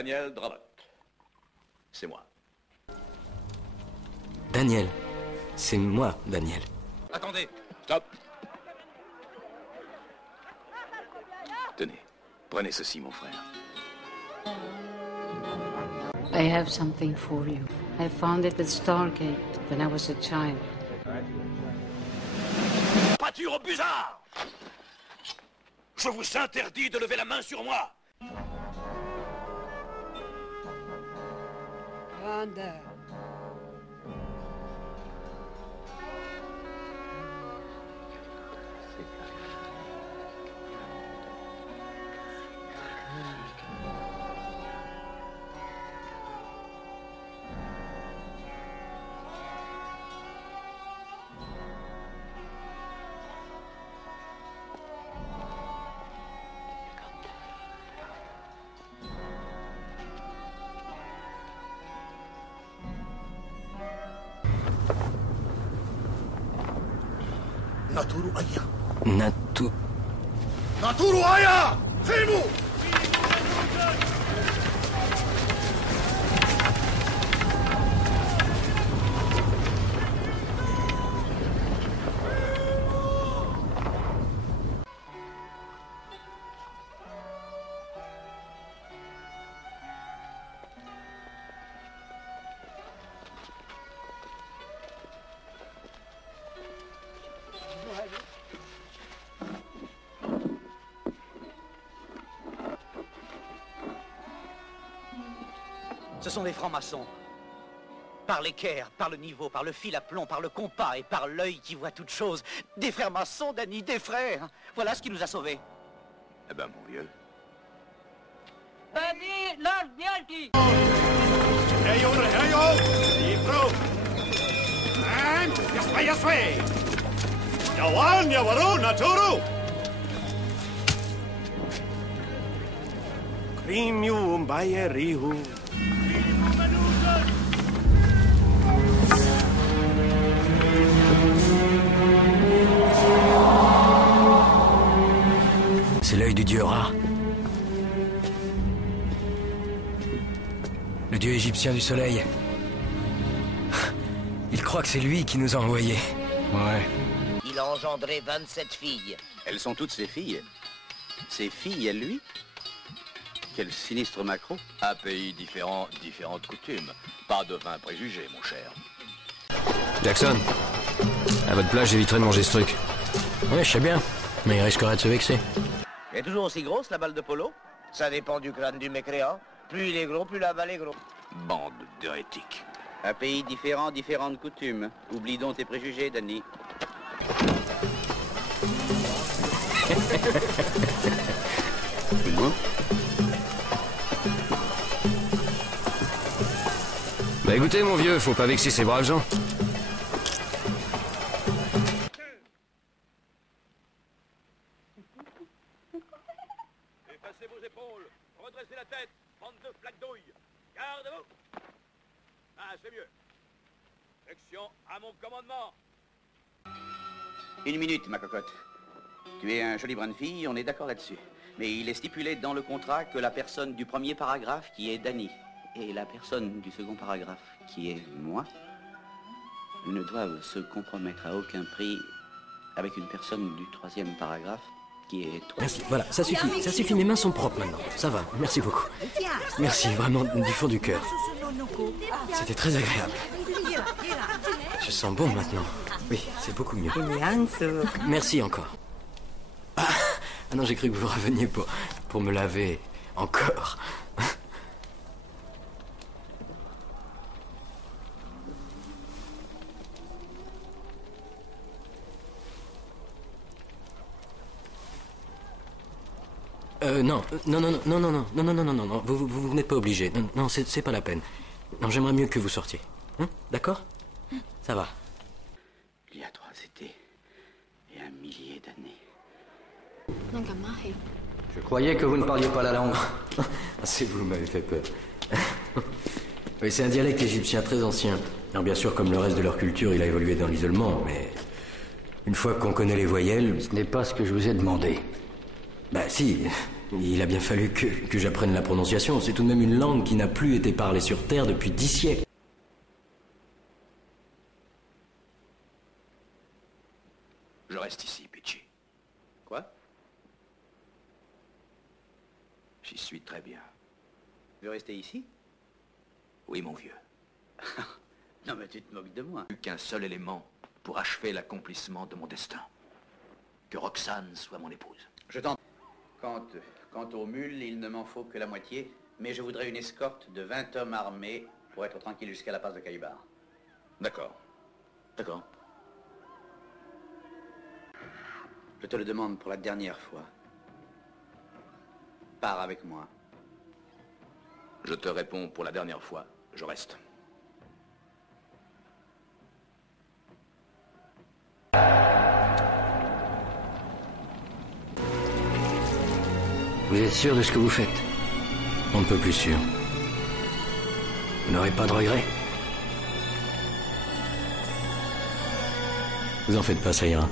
Daniel Dravot. C'est moi. Daniel. C'est moi, Daniel. Attendez. Stop. Tenez, prenez ceci, mon frère. I have something for you. I found it at Stargate when I was a child. Pâture au busard! Je vous interdis de lever la main sur moi! Grandeur. Naturu Aya. Naturu Aya! Fais-vous! Ce sont des francs-maçons. Par l'équerre, par le niveau, par le fil à plomb, par le compas et par l'œil qui voit toutes choses. Des frères maçons, Danny, des frères. Voilà ce qui nous a sauvés. Eh ben, mon vieux. Danny, Lord Bialki. C'est l'œil du dieu Ra. Le dieu égyptien du soleil. Il croit que c'est lui qui nous a envoyés. Ouais. Il a engendré 27 filles. Elles sont toutes ses filles. Ses filles à lui? Quel sinistre macro. Un pays différent, différentes coutumes. Pas de vains préjugés, mon cher. Jackson, à votre place, j'éviterai de manger ce truc. Ouais, je sais bien, mais il risquerait de se vexer. Elle est toujours aussi grosse, la balle de polo? Ça dépend du crâne du mécréant. Plus il est gros, plus la balle est grosse. Bande d'hérétiques. Un pays différent, différentes coutumes. Oublie donc tes préjugés, Danny. C'est bon. Bah écoutez, mon vieux, faut pas vexer ces braves gens. Effacez vos épaules, redressez la tête, bande de flaques douille. Gardez-vous. Ah, c'est mieux. Section à mon commandement. Une minute, ma cocotte. Tu es un joli brin de fille, on est d'accord là-dessus. Mais il est stipulé dans le contrat que la personne du premier paragraphe, qui est Danny, et la personne du second paragraphe, qui est moi, ne doivent se compromettre à aucun prix avec une personne du troisième paragraphe, qui est toi. Merci, voilà, ça suffit, mes mains sont propres maintenant. Ça va, merci beaucoup. Merci, vraiment, du fond du cœur. C'était très agréable. Je sens bon maintenant. Oui, c'est beaucoup mieux. Merci encore. Ah non, j'ai cru que vous reveniez pour me laver encore. Non, vous n'êtes pas obligé. Non, c'est pas la peine. Non, j'aimerais mieux que vous sortiez. Hein, d'accord? Ça va. Il y a 3 étés et 1 millier d'années. Je croyais que vous ne parliez pas la langue. C'est vous m'avez fait peur. Oui, c'est un dialecte égyptien très ancien. Alors bien sûr, comme le reste de leur culture, il a évolué dans l'isolement, mais une fois qu'on connaît les voyelles... Ce n'est pas ce que je vous ai demandé. Bah si, Il a bien fallu que j'apprenne la prononciation. C'est tout de même une langue qui n'a plus été parlée sur Terre depuis 10 siècles. Je reste ici, Pitchy. Quoi? J'y suis très bien. Tu veux rester ici? Oui, mon vieux. Non, mais tu te moques de moi. Plus qu'un seul élément pour achever l'accomplissement de mon destin. Que Roxane soit mon épouse. Je t'en... Quant aux mules, il ne m'en faut que la moitié, mais je voudrais une escorte de 20 hommes armés pour être tranquille jusqu'à la passe de Caïbar. D'accord. D'accord. Je te le demande pour la dernière fois. Pars avec moi. Je te réponds pour la dernière fois. Je reste. Vous êtes sûr de ce que vous faites? On ne peut plus sûr. Vous n'aurez pas de regrets? Vous en faites pas, ça ira.